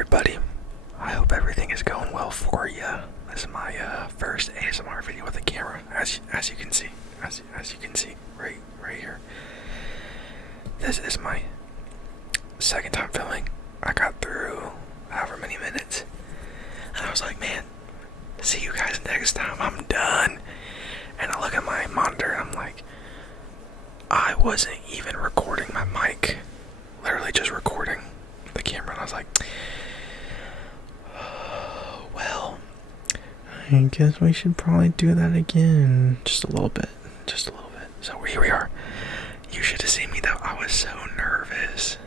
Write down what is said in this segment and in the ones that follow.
everybody. I hope everything is going well for you. This is my first ASMR video with a camera, as you can see, as you can see right here. This is my second time filming. I got through however many minutes, and I was like, man, see you guys next time. I'm done. And I look at my monitor, and I'm like, I wasn't even recording my mic, literally just recording the camera, and I was like, oh, well, I guess we should probably do that again. Just a little bit. So here we are. You should have seen me though. I was so nervous.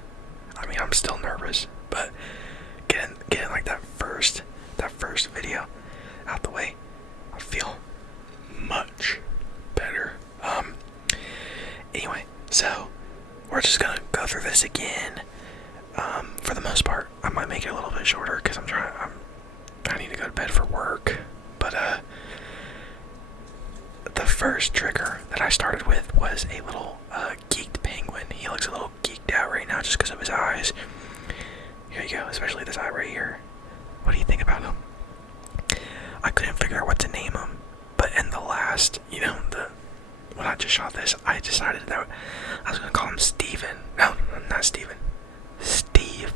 I mean, I'm still nervous, but getting like that first video out the way, I feel much better. Anyway, so we're just gonna go through this again. For the most part, I might make it a little bit shorter because I need to go to bed for work. But the first trigger that I started with was a little geeked penguin. He looks a little geeked out right now just because of his eyes. Here you go, especially this eye right here. What do you think about him? I couldn't figure out what to name him, but in the last, when I just shot this, I decided that I was gonna call him Steven. No, not Steven. Steve.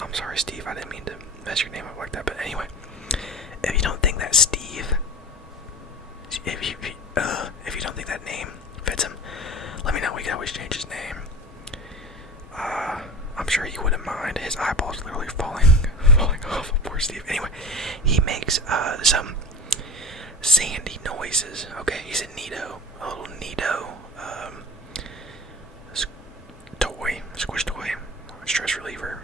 I'm sorry, Steve. I didn't mean to mess your name up like that. But anyway, if you don't think that Steve, if you don't think that name fits him, let me know. We can always change his name. I'm sure he wouldn't mind. His eyeballs literally falling off. Poor Steve. Anyway, he makes some sandy noises. Okay, he's a neato, a little neato squish toy, stress reliever.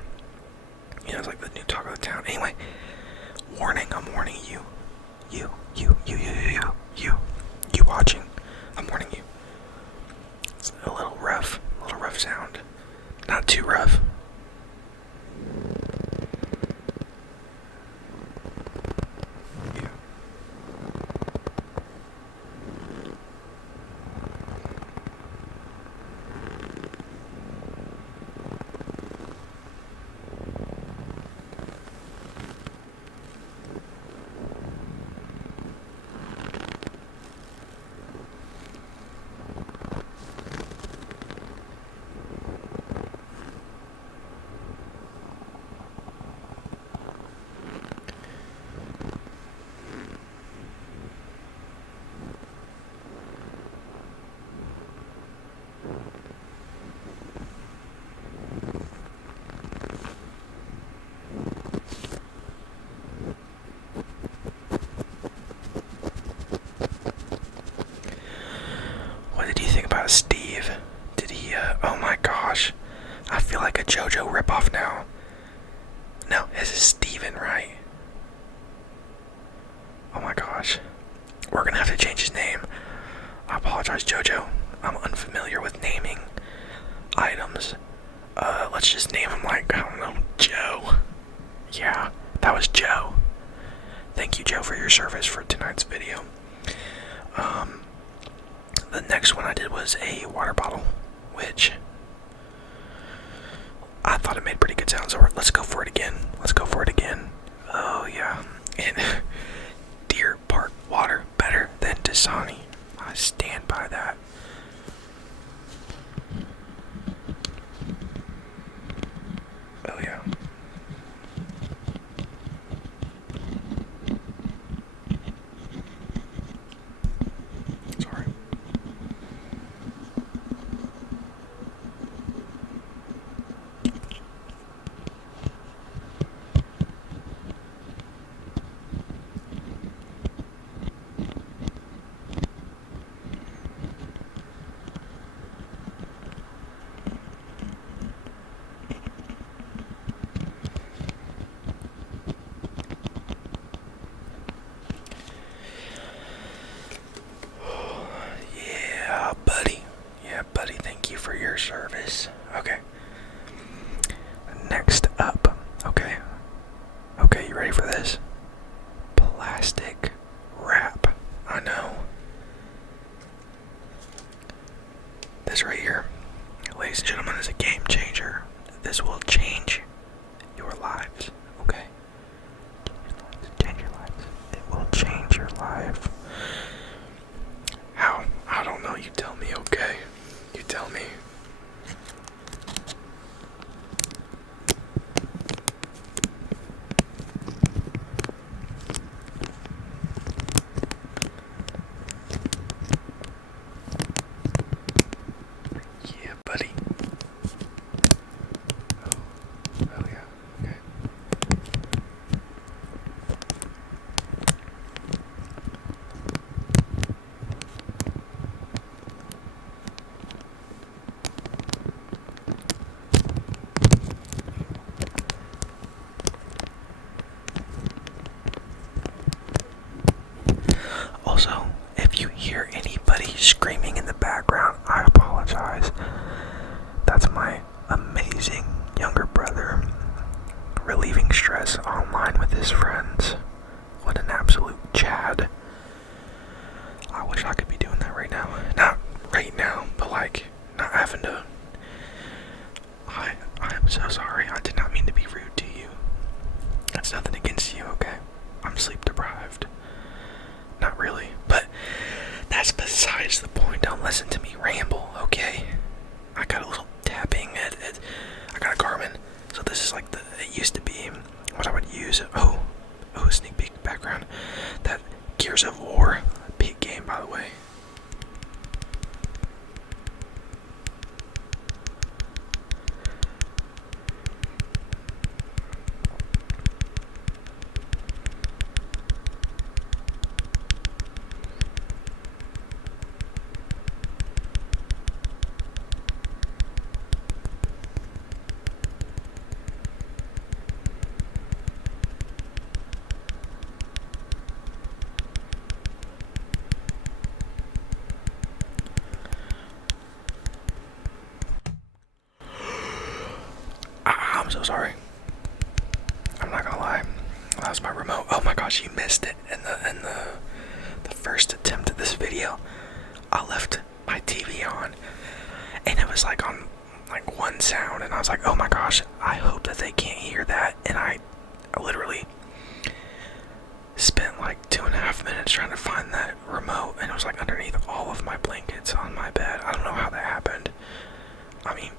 It's like the new talk of the town. Anyway, warning, I'm warning you watching. I'm warning you. It's a little rough sound. Not too rough. Yeah. What did you think about Steve? Did he, oh my gosh. I feel like a JoJo ripoff now. No, his is Steven, right? Oh my gosh. We're gonna have to change his name. I apologize, JoJo. I'm unfamiliar with naming items. Let's just name him like, I don't know, Joe. Yeah, that was Joe. Thank you, Joe, for your service for tonight's video. The next one I did was a water bottle, which I thought it made pretty good sounds. So let's go for it again. Oh yeah, and Deer Park water better than Dasani. I stand by that. Oh yeah. Sorry. Thank you for your service. Okay. Next up. Okay, you ready for this? Plastic wrap. I know. This right here, ladies and gentlemen, is a game changer. This will change your lives. his friends. What an absolute Chad. I wish I could be doing that right now. Not right now, but like, not having to. I am so sorry. I did not mean to be rude to you. That's nothing against you, okay? I'm sleep deprived. Not really, but that's besides the point. Don't listen to me ramble, okay? I got a little tapping. I got a Garmin, so this is like it used to be what I would use. Oh, sneak peek background. That Gears of War, peak game, by the way. I'm so sorry. I'm not gonna lie. That was my remote. Oh my gosh, you missed it in the first attempt at this video. I left my TV on, and it was like on like one sound, and I was like, oh my gosh, I hope that they can't hear that. And I literally spent like 2.5 minutes trying to find that remote, and it was like underneath all of my blankets on my bed. I don't know how that happened. I mean,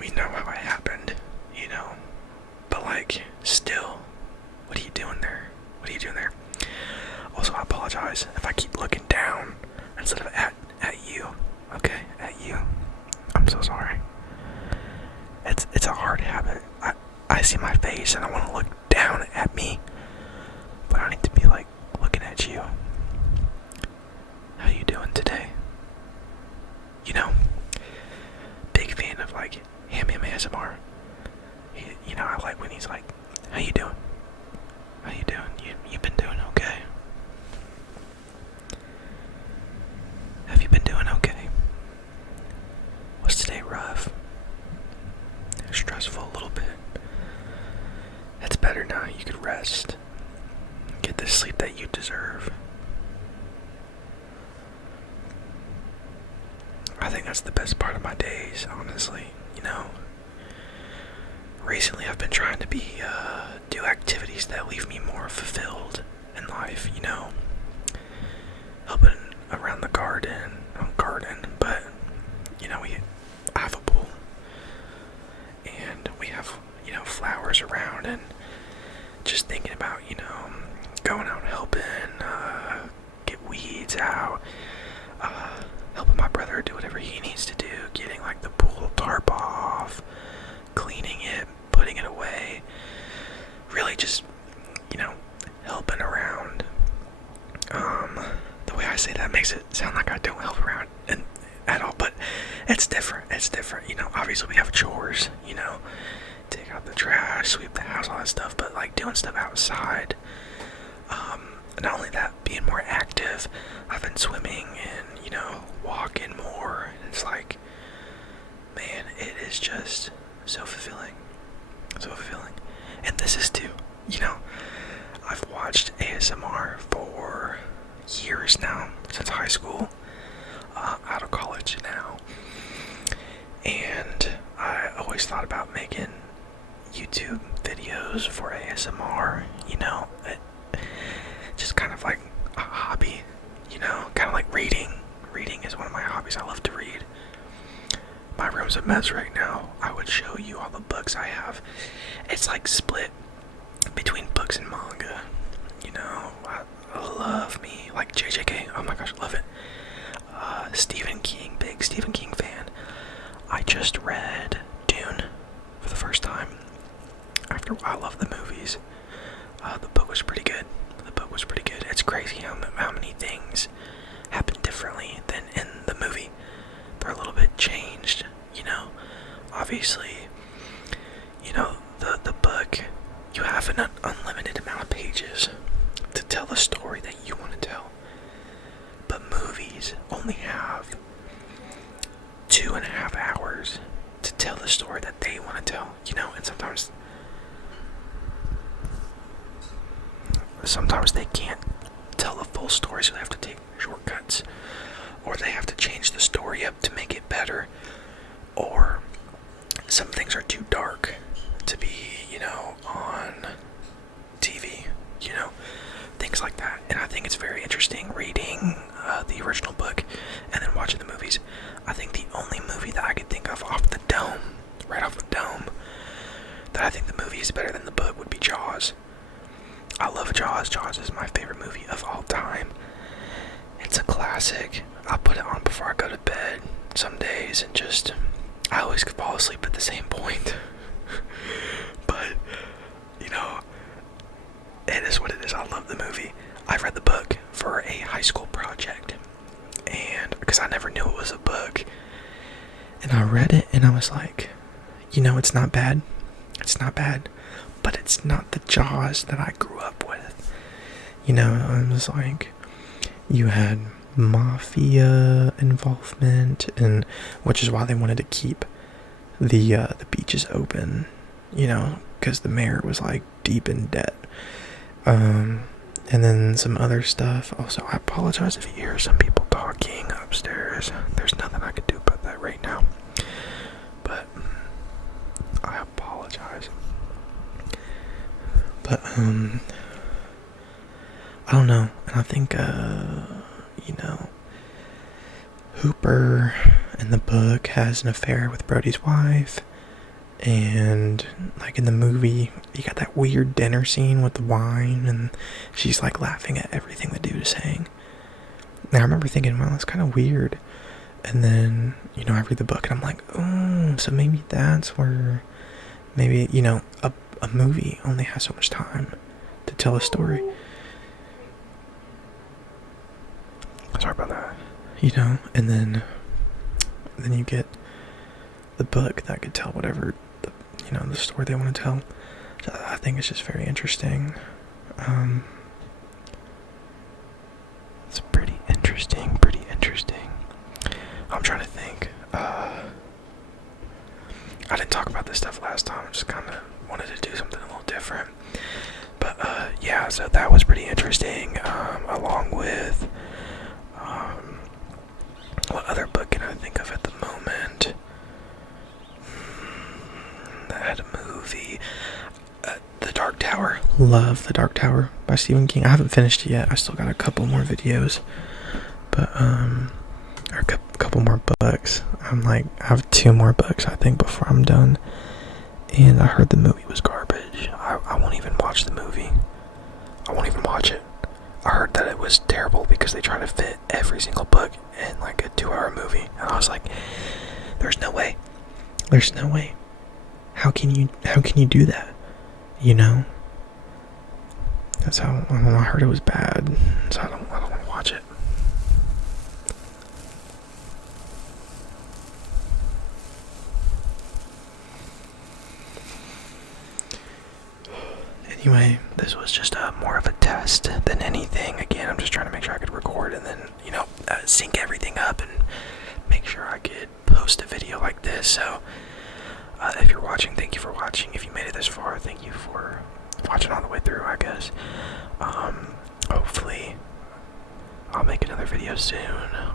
we know how it happened, you know, but like, still, what are you doing there? What are you doing there? Also, I apologize if I keep looking down instead of at you, okay? At you. I'm so sorry. It's a hard habit. I see my face and I want to look down at me, but I need to be like looking at you. How you doing today? You know, big fan of like Ham ASMR. You know, I like when he's like, how you doing? How you doing? You been doing okay? Have you been doing okay? Was today rough? Stressful a little bit. It's better now. You could rest. Get the sleep that you deserve. I think that's the best part of my days, honestly. You know, recently I've been trying to do activities that leave me more fulfilled in life, you know, helping around the garden, but, you know, I have a pool, and we have, you know, flowers around, and just thinking about, you know, going out and helping, get weeds out, helping my brother do whatever he needs to do, getting like the pool tarp off, cleaning it, putting it away, really just, you know, helping around. The way I say that makes it sound like I don't help around at all, but it's different, you know. Obviously we have chores, you know, take out the trash, sweep the house, all that stuff, but like doing stuff outside, not only that, being more active. I've been swimming and, you know, walking more, and it's like, man, it is just so fulfilling. And this is too, you know, I've watched ASMR for years now, since high school, out of college now, and I always thought about making YouTube videos for ASMR, you know, just kind of like a hobby, you know, kind of like reading. Reading is one of my hobbies. I love to read. My room's a mess right now. I would show you all the books I have. It's like split between books and manga. You know, I love me. Like JJK. Oh my gosh, love it. Stephen King. Big Stephen King fan. I just read Dune for the first time. After I love the movies. The book was pretty good. It's crazy how many things happen differently than in the movie. They're a little bit changed, you know. Obviously, you know, the book, you have an unlimited amount of pages to tell the story that you want to tell. But movies only have 2.5 hours to tell the story that they want to tell, you know. And sometimes sometimes they can't tell the full story, so they have to take shortcuts, or they have to change the story up to make it better, or some things are too dark to be, on TV, things like that. And I think it's very interesting reading the original book and then watching the movies. I think the only movie that I could think of right off the dome, that I think the movie is better than the book would be Jaws. I love Jaws. Jaws is my favorite movie of all time. It's a classic. I'll put it on before I go to bed some days, and I always fall asleep at the same point. But, it is what it is. I love the movie. I read the book for a high school project, and because I never knew it was a book, and I read it, and I was like, it's not bad. It's not bad, but it's not the Jaws that I grew up with. I was like, you had mafia involvement, and which is why they wanted to keep the beaches open, because the mayor was like deep in debt. And then some other stuff. Also, I apologize if you hear some people talking upstairs. There's nothing I could do about that right now, but I apologize. But I don't know, and I think Hooper in the book has an affair with Brody's wife, and like in the movie you got that weird dinner scene with the wine, and she's like laughing at everything the dude is saying. And I remember thinking, well, that's kind of weird. And then I read the book and I'm like, oh, so maybe that's where a movie only has so much time to tell a story. Sorry about that. And then you get the book that could tell whatever the story they want to tell. So I think it's just very interesting. It's pretty interesting. I'm trying to think. I didn't talk about this stuff last time. I just kind of wanted to do something a little different. But yeah, so that was pretty interesting. Along with what other book can I think of at the moment that had a movie? The Dark Tower. Love The Dark Tower by Stephen King. I haven't finished it yet. I still got a couple more videos, but or a couple more books. I have 2 more books I think before I'm done. And I heard the movie was garbage. I won't even watch the movie. I won't even watch it. I heard that it was terrible because they try to fit every single book in like a 2-hour movie, and I was like, "There's no way. There's no way. How can you do that? That's how I heard it was bad, so I don't want to watch it." Anyway, this was just more of a test than anything. Again, I'm just trying to make sure I could record and then, sync everything up and make sure I could post a video like this. So, if you're watching, thank you for watching. If you made it this far, thank you for watching all the way through, I guess. Hopefully, I'll make another video soon.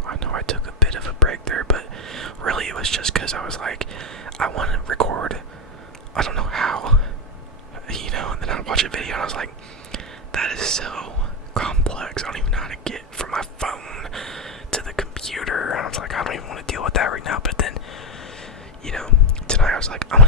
I know I took a bit of a break there, but really it was just because I was like, I want to record. I don't know how. And then I'd watch a video and I was like, that is so complex. I don't even know how to get from my phone to the computer. And I was like, I don't even want to deal with that right now. But then, tonight I was like, I'm